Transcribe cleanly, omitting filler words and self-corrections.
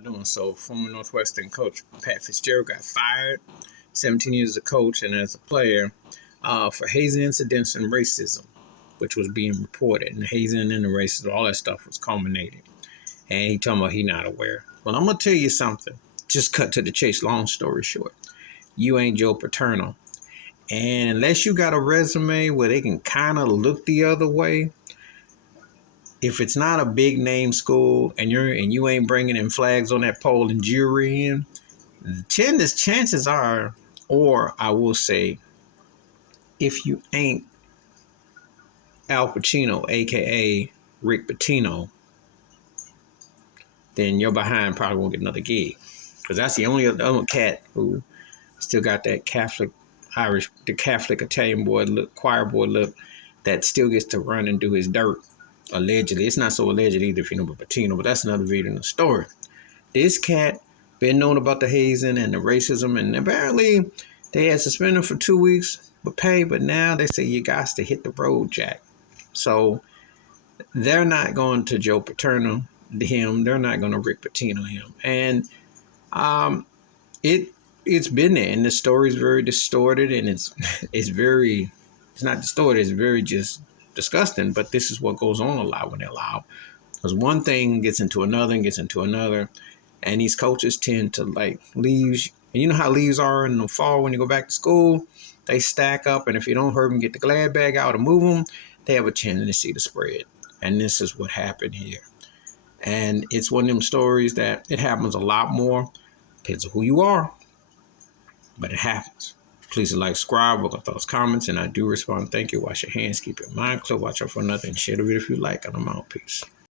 Doing so. Former Northwestern coach Pat Fitzgerald got fired, 17 years as a coach and as a player, for hazing incidents and racism, which was being reported. And hazing and the racism, all that stuff was culminating. And he talking about he not aware. Well, I'm gonna tell you something. Just cut to the chase. Long story short, you ain't Joe Paterno, and unless you got a resume where they can kind of look the other way, if it's not a big name school and you ain't bringing in flags on that pole and jury in, chances are, or I will say, if you ain't Al Pacino, aka Rick Pitino, then you're behind probably won't get another gig, because that's the only other cat who still got that the Catholic Italian boy look, choir boy look, that still gets to run and do his dirt. Allegedly, it's not so alleged either if you know about Patino, but that's another video in the story. This cat been known about the hazing and the racism, and apparently they had suspended him for 2 weeks with pay, but now they say you got to hit the road, Jack. So they're not going to Joe Paterno him. They're not going to Rick Pitino him, and it's been there, and the story is very distorted, and it's not distorted. It's very just disgusting, but this is what goes on a lot when they're loud. Because one thing gets into another and gets into another, and these coaches tend to like leaves. And you know how leaves are in the fall when you go back to school? They stack up, and if you don't hurt them, get the glad bag out and move them, they have a tendency to spread. And this is what happened here. And it's one of them stories that it happens a lot more. Depends on who you are, but it happens. Please like, subscribe, look at those comments, and I do respond. Thank you. Wash your hands, keep your mind clear, watch out for nothing, share the video if you like, and I'm out. Peace.